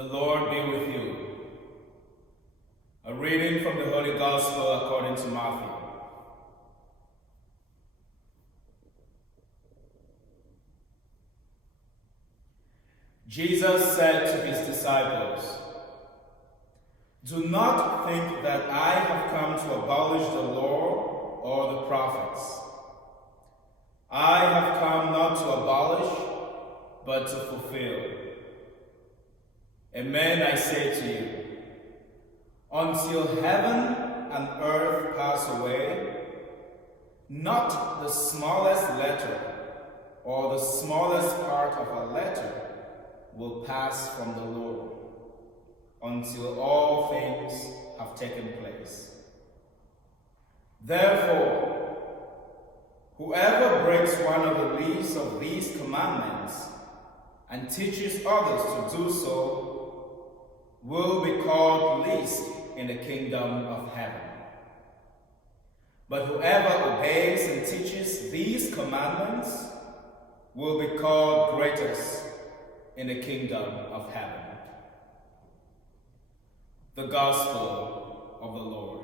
The Lord be with you. A reading from the Holy Gospel according to Matthew. Jesus said to his disciples, "Do not think that I have come to abolish the law or the prophets. I have come not to abolish, but to fulfill. Amen, I say to you, until heaven and earth pass away, not the smallest letter or the smallest part of a letter will pass from the law until all things have taken place. Therefore, whoever breaks one of the least of these commandments and teaches others to do so will be called least in the kingdom of heaven. But whoever obeys and teaches these commandments will be called greatest in the kingdom of heaven." The Gospel of the Lord.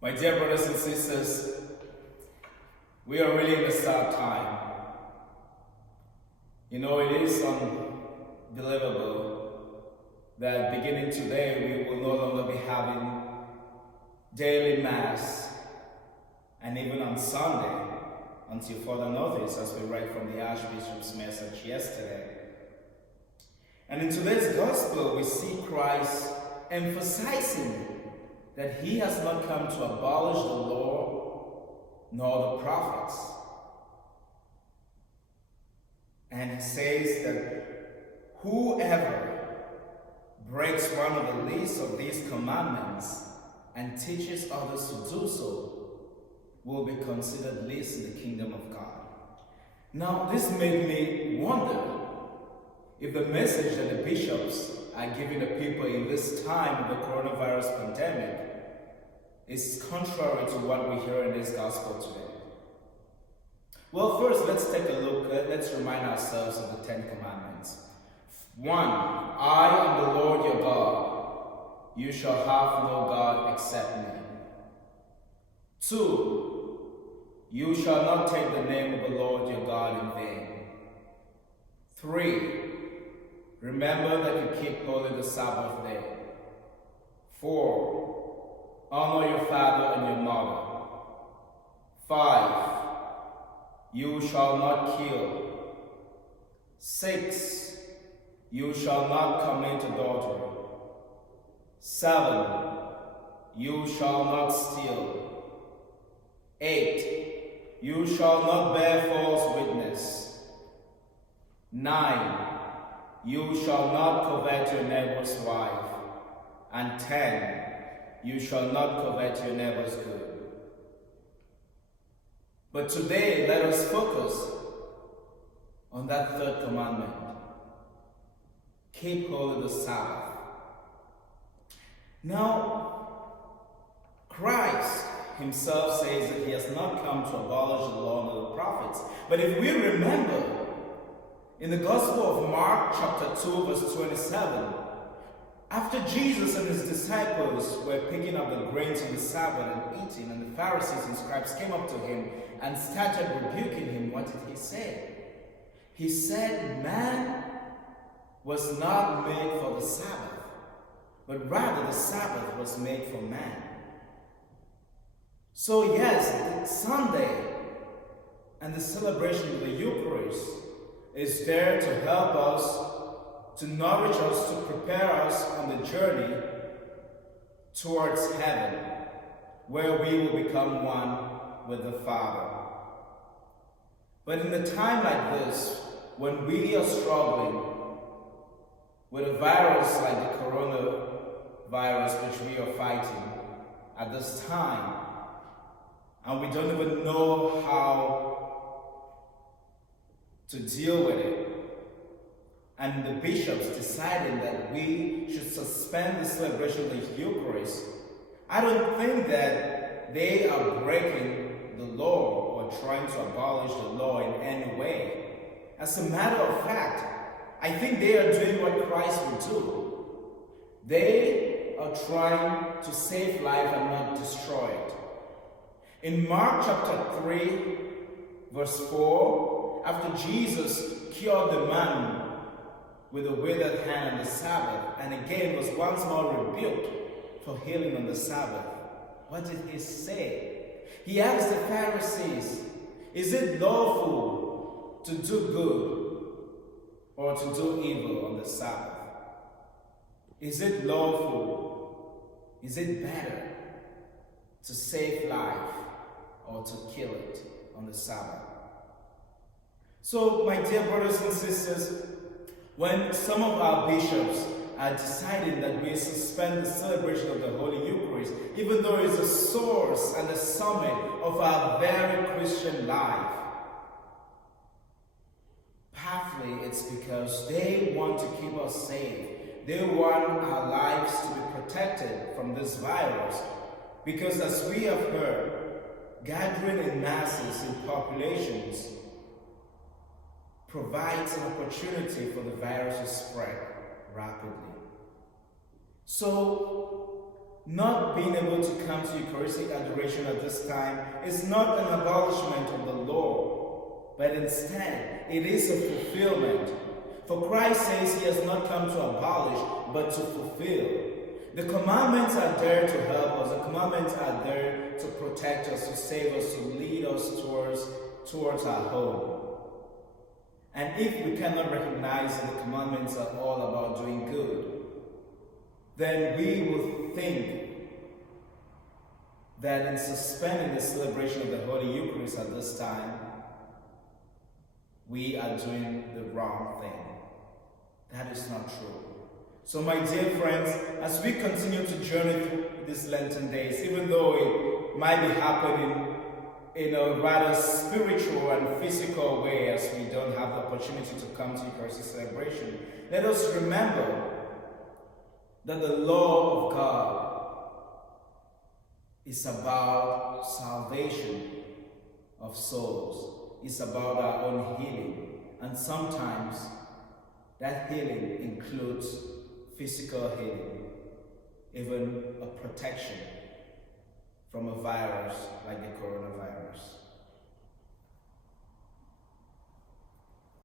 My dear brothers and sisters, we are really in a sad time. You know, it is unbelievable that beginning today we will no longer be having daily Mass, and even on Sunday, until further notice, as we read from the Archbishop's message yesterday. And in today's Gospel, we see Christ emphasizing that he has not come to abolish the law nor the prophets. And he says that whoever breaks one of the least of these commandments and teaches others to do so will be considered least in the kingdom of God. Now, this made me wonder if the message that the bishops are giving the people in this time of the coronavirus pandemic is contrary to what we hear in this gospel today. Well, first, let's take a look. Let's remind ourselves of the 10 Commandments. 1. I am the Lord your God. You shall have no God except me. 2. You shall not take the name of the Lord your God in vain. 3. Remember that you keep holy the Sabbath day. 4. Honor your father and your mother. 5. You shall not kill. 6. You shall not commit adultery. 7. You shall not steal. 8. You shall not bear false witness. 9. You shall not covet your neighbor's wife. And 10. You shall not covet your neighbor's good. But today, let us focus on that third commandment. Keep holy the Sabbath. Now, Christ himself says that he has not come to abolish the law nor the prophets. But if we remember, in the Gospel of Mark chapter 2 verse 27, after Jesus and his disciples were picking up the grains on the Sabbath and eating, and the Pharisees and scribes came up to him and started rebuking him, what did he say? He said, man was not made for the Sabbath, but rather the Sabbath was made for man. So yes, Sunday and the celebration of the Eucharist is there to help us, to nourish us, to prepare us on the journey towards heaven, where we will become one with the Father. But in a time like this, when we are struggling with a virus like the coronavirus which we are fighting at this time, and we don't even know how to deal with it, and the bishops deciding that we should suspend the celebration of the Eucharist, I don't think that they are breaking the law or trying to abolish the law in any way. As a matter of fact, I think they are doing what Christ would do. They are trying to save life and not destroy it. In Mark chapter 3, verse 4, after Jesus cured the man with a withered hand on the Sabbath, and again was once more rebuked for healing on the Sabbath, what did he say? He asked the Pharisees, is it lawful to do good or to do evil on the Sabbath? Is it lawful? Is it better to save life or to kill it on the Sabbath? So, my dear brothers and sisters, when some of our bishops are deciding that we suspend the celebration of the Holy Eucharist, even though it's the source and the summit of our very Christian life, partly it's because they want to keep us safe. They want our lives to be protected from this virus. Because as we have heard, gathering in masses, in populations, provides an opportunity for the virus to spread rapidly. So, not being able to come to Eucharistic adoration at this time is not an abolishment of the law, but instead, it is a fulfillment. For Christ says he has not come to abolish, but to fulfill. The commandments are there to help us. The commandments are there to protect us, to save us, to lead us towards our home. And if we cannot recognize that the commandments are all about doing good, then we will think that in suspending the celebration of the Holy Eucharist at this time, we are doing the wrong thing. That is not true. So my dear friends, as we continue to journey through these Lenten days, even though it might be happening in a rather spiritual and physical way as we don't have the opportunity to come to Eucharistic celebration, let us remember that the law of God is about salvation of souls. It's about our own healing. And sometimes that healing includes physical healing, even a protection from a virus like the coronavirus.